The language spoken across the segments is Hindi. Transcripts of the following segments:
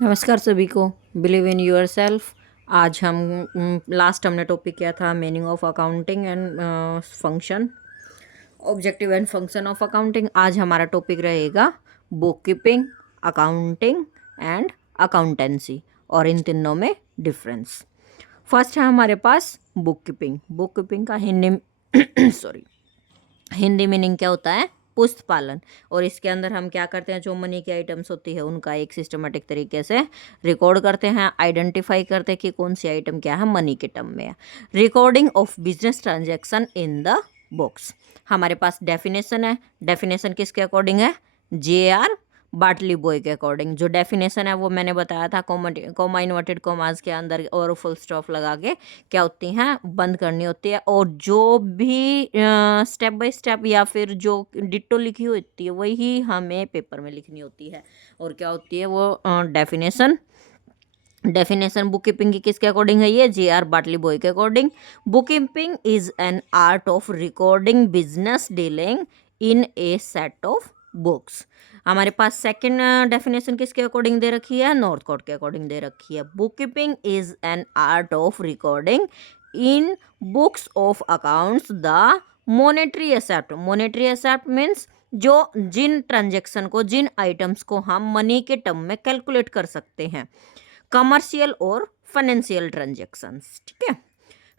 नमस्कार सभी को। Believe in your self. आज हम लास्ट हमने टॉपिक किया था meaning of accounting and function, objective and function of accounting. आज हमारा टॉपिक रहेगा book keeping, accounting and accountancy, और इन तीनों में डिफरेंस। फर्स्ट है हमारे पास बुक कीपिंग। बुक कीपिंग का हिंदी सॉरी हिंदी मीनिंग क्या होता है? पुस्त पालन। और इसके अंदर हम क्या करते हैं, जो मनी की आइटम्स होती है उनका एक सिस्टमेटिक तरीके से रिकॉर्ड करते हैं, आइडेंटिफाई करते हैं कि कौन सी आइटम क्या है, मनी के टर्म में है। Recording of business transaction in the books. हमारे पास डेफिनेशन है। डेफिनेशन किसके अकॉर्डिंग है? जे.आर. बाटली बॉय के अकॉर्डिंग। जो डेफिनेशन है वो मैंने बताया था, कोमा इन्वर्टेड कोमास के अंदर और फुल स्टॉप लगा के क्या होती हैं, बंद करनी होती है। और जो भी स्टेप बाय स्टेप या फिर जो डिट्टो लिखी होती है वही हमें पेपर में लिखनी होती है। और क्या होती है वो डेफिनेशन। डेफिनेशन बुक कीपिंग की किसके अकॉर्डिंग है? ये जे.आर. बाटली बॉय के according. Book keeping is an art of recording business dealing in A set of books. हमारे पास सेकंड डेफिनेशन किसके अकॉर्डिंग दे रखी है? नॉर्थ कोट के अकॉर्डिंग दे रखी है। Book keeping is an art of recording in books of accounts the monetary accept. Monetary accept means जो जिन ट्रांजेक्शन को, जिन आइटम्स को हम मनी के टर्म में कैलकुलेट कर सकते हैं, कमर्शियल और फाइनेंशियल ट्रांजेक्शन्स। ठीक है।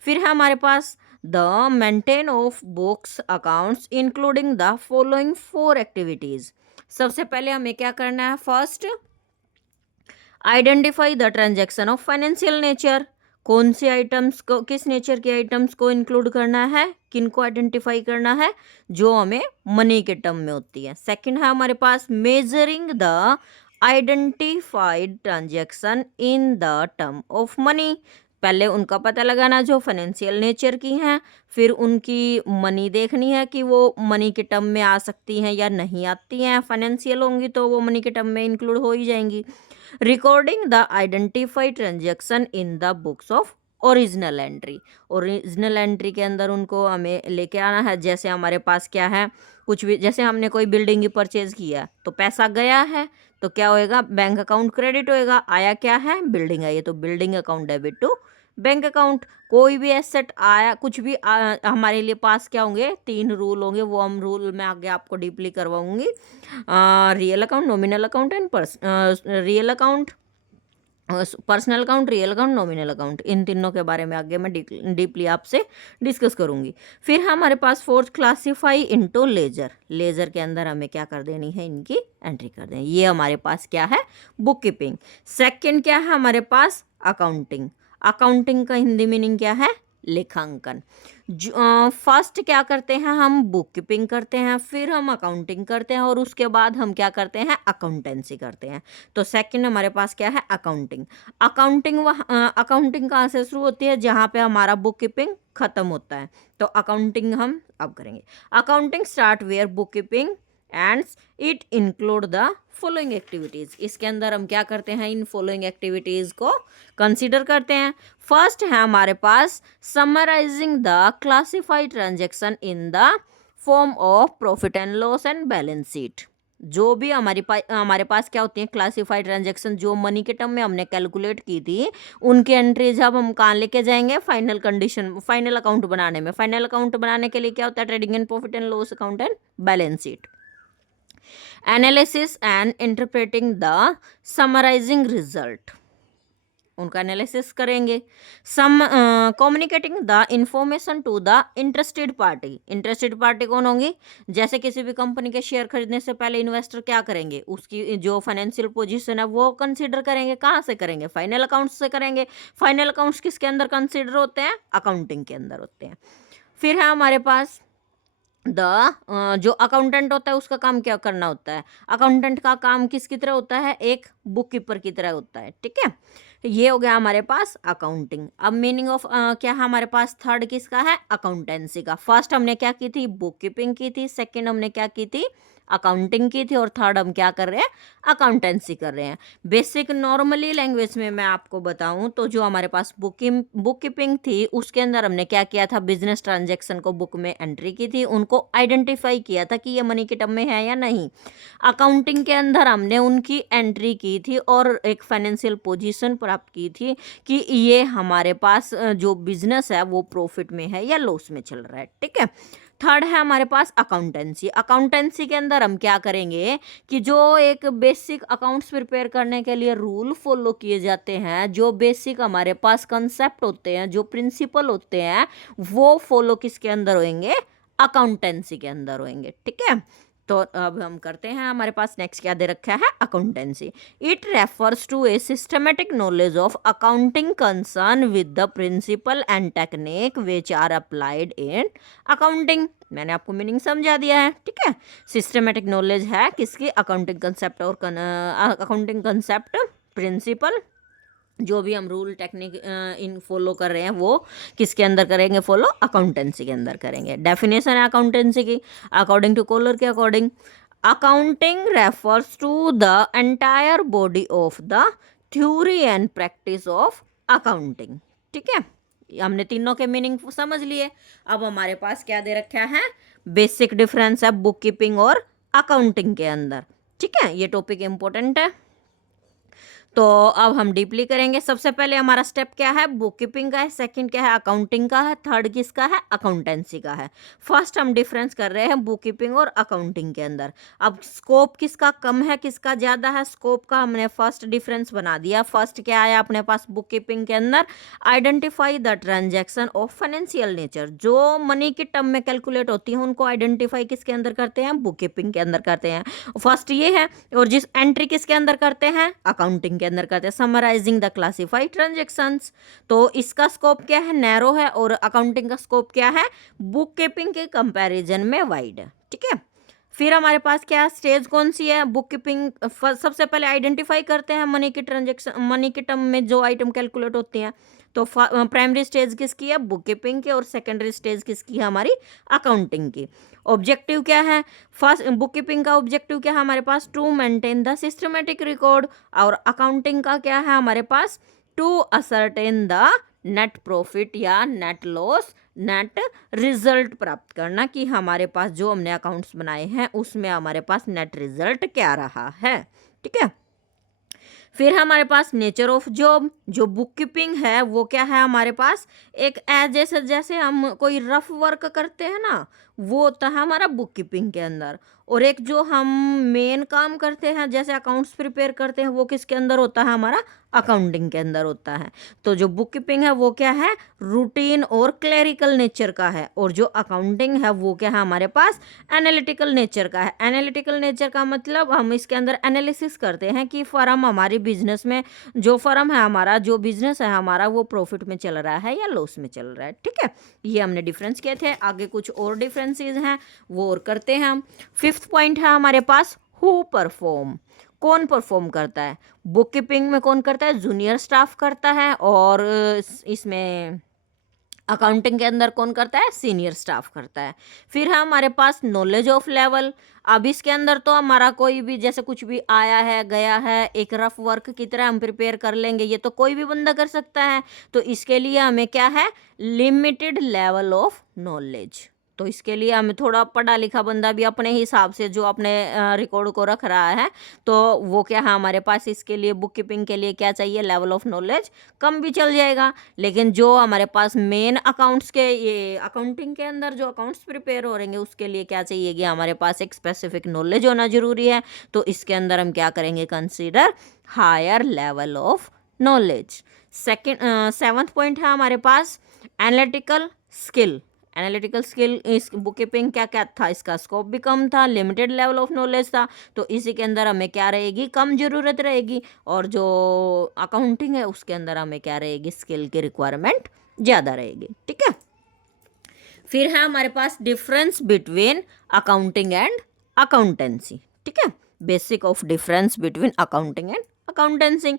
फिर है हमारे पास the maintain of books accounts including the following 4 activities. सबसे पहले हमें क्या करना है? First, identify the transaction of financial nature. कौन सी आइटम्स को, किस नेचर के आइटम्स को इंक्लूड करना है, किन को आइडेंटिफाई करना है? जो हमें मनी के टर्म में होती है। सेकंड है हमारे पास measuring the identified transaction in the term of money. पहले उनका पता लगाना जो फाइनेंशियल नेचर की हैं, फिर उनकी मनी देखनी है कि वो मनी के टर्म में आ सकती हैं या नहीं आती हैं। फाइनेंशियल होंगी तो वो मनी के टर्म में इंक्लूड हो ही जाएंगी। Recording the identified transaction in the books of original entry. Original entry के अंदर उनको हमें लेके आना है। जैसे हमारे पास क्या है, कुछ भी, जैसे हमने कोई बिल्डिंग की परचेज किया तो पैसा गया है तो क्या होएगा? बैंक अकाउंट क्रेडिट होएगा। आया क्या है? बिल्डिंग आई है तो building account debit to bank account. कोई भी एसेट आया, कुछ भी हमारे लिए पास क्या होंगे? 3 रूल होंगे। वो हम रूल मैं आगे आपको डीपली करवाऊंगी। Real account, nominal account and real account, personal account, real account, nominal account. इन तीनों के बारे में आगे मैं डीपली आपसे डिस्कस करूंगी। फिर हमारे पास fourth, classify into ledger. Ledger के अंदर हमें क्या कर देनी है? इनकी एंट्री कर देनी। ये हमारे पास क्या है? Book keeping. सेकेंड क्या है हमारे पास? अकाउंटिंग। अकाउंटिंग का हिंदी मीनिंग क्या है? लेखांकन। फर्स्ट क्या करते हैं? हम बुक कीपिंग करते हैं, फिर हम अकाउंटिंग करते हैं, और उसके बाद हम क्या करते हैं? अकाउंटेंसी करते हैं। तो सेकंड हमारे पास क्या है? अकाउंटिंग। अकाउंटिंग कहाँ से शुरू होती है? जहाँ पे हमारा बुक कीपिंग खत्म होता है। तो अकाउंटिंग हम अब करेंगे। Accounting start where book keeping and it include the following activities. इसके अंदर हम क्या करते हैं? इन फॉलोइंग एक्टिविटीज को कंसीडर करते हैं। फर्स्ट है हमारे पास summarising the classified transaction in the form of profit and loss and balance sheet. जो भी हमारे पास क्या होती है? क्लासिफाइड ट्रांजेक्शन, जो मनी के टर्म में हमने कैलकुलेट की थी, उनकी एंट्रीज अब हम कहाँ लेके जाएंगे? फाइनल कंडीशन, फाइनल अकाउंट बनाने में। फाइनल अकाउंट बनाने के लिए क्या होता है? Trading and profit and loss account and balance sheet. Analysis and interpreting the summarising result, उनका एनालिसिस करेंगे। Some communicating the information to the interested party. Interested party कौन होंगी? जैसे किसी भी कंपनी के शेयर खरीदने से पहले इन्वेस्टर क्या करेंगे? उसकी जो फाइनेंशियल पोजीशन है वो कंसीडर करेंगे। कहाँ से करेंगे? फाइनल अकाउंट्स से करेंगे। फाइनल अकाउंट्स किसके अंदर कंसीडर होते हैं? अकाउंटिंग के अंदर होते हैं। फिर है हमारे पास जो अकाउंटेंट होता है उसका काम क्या करना होता है? अकाउंटेंट का काम किसकी तरह होता है? एक बुक कीपर की तरह होता है। ठीक है। ये हो गया हमारे पास अकाउंटिंग। अब मीनिंग ऑफ क्या है हमारे पास? थर्ड किसका है? अकाउंटेंसी का। फर्स्ट हमने क्या की थी? बुक कीपिंग की थी। सेकंड हमने क्या की थी? अकाउंटिंग की थी और थर्ड हम क्या कर रहे हैं, अकाउंटेंसी कर रहे हैं। बेसिक नॉर्मली लैंग्वेज में मैं आपको बताऊं तो जो हमारे पास बुक कीपिंग थी उसके अंदर हमने क्या किया था, बिजनेस ट्रांजैक्शन को बुक में एंट्री की थी, उनको आइडेंटिफाई किया था कि ये मनी के टर्म में है या नहीं। अकाउंटिंग के अंदर हमने उनकी एंट्री की थी और एक फाइनेंशियल पोजीशन प्राप्त की थी कि ये हमारे पास जो बिजनेस है वो प्रॉफिट में है या लॉस में चल रहा है। ठीक है, थर्ड है हमारे पास अकाउंटेंसी। अकाउंटेंसी के अंदर हम क्या करेंगे कि जो एक बेसिक अकाउंट्स प्रिपेयर करने के लिए रूल फॉलो किए जाते हैं, जो बेसिक हमारे पास कंसेप्ट होते हैं, जो प्रिंसिपल होते हैं, वो फॉलो किसके अंदर होंगे, अकाउंटेंसी के अंदर होंगे। ठीक है, तो अब हम करते हैं, हमारे पास नेक्स्ट क्या दे रखा है, accountancy. It refers to a systematic knowledge of accounting concern with the principle and technique which are applied in accounting. मैंने आपको मीनिंग समझा दिया है। ठीक है, सिस्टमेटिक नॉलेज है किसकी, अकाउंटिंग कंसेप्ट और अकाउंटिंग कंसेप्ट, प्रिंसिपल, जो भी हम रूल टेक्निक इन फॉलो कर रहे हैं वो किसके अंदर करेंगे, फॉलो अकाउंटेंसी के अंदर करेंगे। डेफिनेशन है अकाउंटेंसी की, अकॉर्डिंग टू कोलर के according, accounting refers to the entire body of the theory and practice of accounting. ठीक है, हमने तीनों के मीनिंग समझ लिए। अब हमारे पास क्या दे रखा है, बेसिक डिफरेंस है बुक कीपिंग और अकाउंटिंग के अंदर। ठीक है, ये टॉपिक इंपॉर्टेंट है, तो अब हम डीपली करेंगे। सबसे पहले हमारा स्टेप क्या है, बुक कीपिंग का है, सेकंड क्या है, अकाउंटिंग का है, थर्ड किसका है, अकाउंटेंसी का है। फर्स्ट हम डिफरेंस कर रहे हैं बुक कीपिंग और अकाउंटिंग के अंदर। अब स्कोप किसका कम है, किसका ज़्यादा है, स्कोप का हमने फर्स्ट डिफरेंस बना दिया। फर्स्ट क्या आया अपने पास बुक कीपिंग के अंदर, identify the transaction of financial nature, जो मनी के टर्म में कैलकुलेट होती है उनको आइडेंटिफाई किसके अंदर करते हैं, बुक कीपिंग के अंदर करते हैं। फर्स्ट ये है, और जिस एंट्री किसके अंदर करते हैं, अकाउंटिंग के अंदर करते हैं, समराइजिंग द क्लासिफाइड ट्रांजैक्शंस। तो इसका स्कोप क्या है, नैरो है, और अकाउंटिंग का स्कोप क्या है, बुक कीपिंग के कंपैरिजन में वाइड है। ठीक है, फिर हमारे पास क्या स्टेज कौन सी है, बुक कीपिंग सबसे पहले आइडेंटिफाई करते हैं मनी की ट्रांजैक्शन, मनी के टर्म में जो आइटम कैलकुलेट होते हैं। तो प्राइमरी स्टेज किसकी है, बुक कीपिंग की, और सेकेंडरी स्टेज किसकी है, हमारी अकाउंटिंग की। ऑब्जेक्टिव क्या है, फर्स्ट बुक कीपिंग का ऑब्जेक्टिव क्या है हमारे पास, to maintain the systematic record, और अकाउंटिंग का क्या है हमारे पास, to ascertain the net profit या नेट लॉस, नेट रिजल्ट प्राप्त करना कि हमारे पास जो हमने अकाउंट्स बनाए हैं उसमें हमारे पास नेट रिजल्ट क्या रहा है। ठीक है, फिर हमारे पास नेचर ऑफ जॉब, जो बुक कीपिंग है वो क्या है हमारे पास, एक जैसे जैसे हम कोई रफ वर्क करते हैं ना, वो होता है हमारा बुक कीपिंग के अंदर। और एक जो हम मेन काम करते हैं जैसे अकाउंट्स प्रिपेयर करते हैं वो किसके अंदर होता है, हमारा अकाउंटिंग के अंदर होता है। तो जो बुक कीपिंग है वो क्या है, रूटीन और क्लरिकल नेचर का है, और जो अकाउंटिंग है वो क्या है हमारे पास, एनालिटिकल नेचर का है। एनालिटिकल नेचर का मतलब हम इसके अंदर एनालिसिस करते हैं कि फर्म हमारी बिजनेस में, जो फर्म है हमारा, जो बिजनेस है हमारा, वो प्रॉफिट में चल रहा है या लॉस में चल रहा है। ठीक है, ये हमने डिफरेंस किए थे। आगे कुछ और डिफरेंसेस हैं वो और करते हैं हम। फिफ्थ पॉइंट है हमारे पास, हु परफॉर्म, कौन परफॉर्म करता है। बुक कीपिंग में कौन करता है, जूनियर स्टाफ करता है, और इसमें अकाउंटिंग के अंदर कौन करता है, सीनियर स्टाफ करता है। फिर है हमारे पास नॉलेज ऑफ लेवल। अब इसके अंदर तो हमारा कोई भी जैसे कुछ भी आया है गया है, एक रफ वर्क की तरह हम प्रिपेयर कर लेंगे, ये तो कोई भी बंदा कर सकता है। तो इसके लिए हमें क्या है, लिमिटेड लेवल ऑफ नॉलेज। तो इसके लिए हमें थोड़ा पढ़ा लिखा बंदा भी अपने हिसाब से जो अपने रिकॉर्ड को रख रहा है, तो वो क्या है हमारे पास, इसके लिए बुक कीपिंग के लिए क्या चाहिए, लेवल ऑफ नॉलेज कम भी चल जाएगा। लेकिन जो हमारे पास मेन अकाउंट्स के, ये अकाउंटिंग के अंदर जो अकाउंट्स प्रिपेयर हो रहेंगे उसके लिए क्या चाहिए कि हमारे पास एक स्पेसिफिक नॉलेज होना जरूरी है। तो इसके अंदर हम क्या करेंगे, consider higher level of knowledge. Seventh point है हमारे पास, एनालिटिकल स्किल। एनालिटिकल स्किल, इस बुक कीपिंग क्या क्या था, इसका स्कोप भी कम था, लिमिटेड लेवल ऑफ नॉलेज था, तो इसी के अंदर हमें क्या रहेगी, कम ज़रूरत रहेगी। और जो अकाउंटिंग है उसके अंदर हमें क्या रहेगी, स्किल की रिक्वायरमेंट ज़्यादा रहेगी। ठीक है, फिर है हमारे पास difference between accounting and accountancy. ठीक है, basic of difference between accounting and accountancy.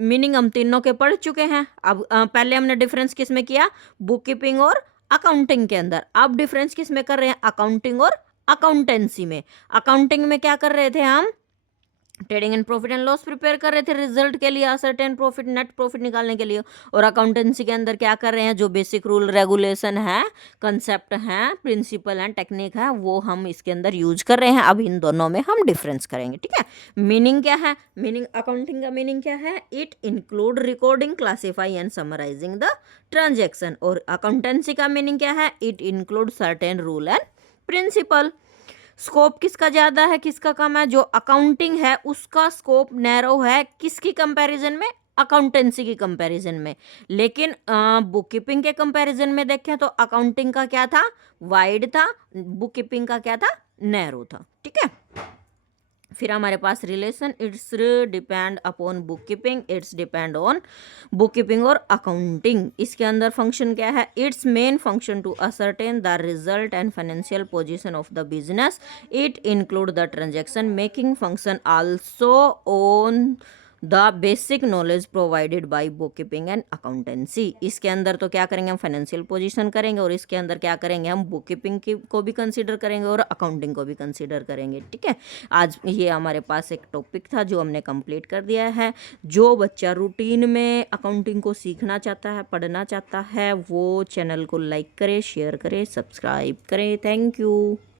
Meaning हम तीनों के पढ़ चुके हैं। अब पहले हमने डिफरेंस किस में किया, बुक कीपिंग और अकाउंटिंग के अंदर। अब डिफरेंस किस में कर रहे हैं, अकाउंटिंग और अकाउंटेंसी में। अकाउंटिंग में क्या कर रहे थे हम, trading and profit and loss prepare कर रहे थे रिजल्ट के लिए, सर्टेन प्रॉफिट नेट प्रॉफिट निकालने के लिए। और अकाउंटेंसी के अंदर क्या कर रहे हैं, जो बेसिक रूल रेगुलेशन है, कंसेप्ट हैं, प्रिंसिपल एंड टेक्निक है, वो हम इसके अंदर यूज कर रहे हैं। अब इन दोनों में हम डिफरेंस करेंगे, ठीक है। मीनिंग क्या है, मीनिंग अकाउंटिंग का मीनिंग क्या है, it include recording, classify and summarising the transaction. और अकाउंटेंसी का मीनिंग क्या है, it include certain rule and principle. Scope किसका ज़्यादा है किसका कम है, जो अकाउंटिंग है उसका स्कोप नैरो है, किसकी कंपैरिजन में, अकाउंटेंसी की कंपैरिजन में। लेकिन बुक कीपिंग के कंपैरिजन में देखें तो अकाउंटिंग का क्या था, वाइड था, बुक कीपिंग का क्या था, नैरो था, ठीक है। फिर हमारे पास relation, it's depend upon book keeping, it's depend on book keeping और अकाउंटिंग। इसके अंदर फंक्शन क्या है, it's main function to ascertain the result and financial position of the business, it include the transaction making function also on the basic knowledge provided by book keeping and accountancy. इसके अंदर तो क्या करेंगे हम, फाइनेंशियल पोजीशन करेंगे, और इसके अंदर क्या करेंगे हम, बुक कीपिंग को भी कंसीडर करेंगे और अकाउंटिंग को भी कंसीडर करेंगे, ठीक है। आज ये हमारे पास एक टॉपिक था जो हमने कंप्लीट कर दिया है। जो बच्चा रूटीन में अकाउंटिंग को सीखना चाहता है, पढ़ना चाहता है, वो चैनल को लाइक करे, शेयर करे, सब्सक्राइब करे। Thank you.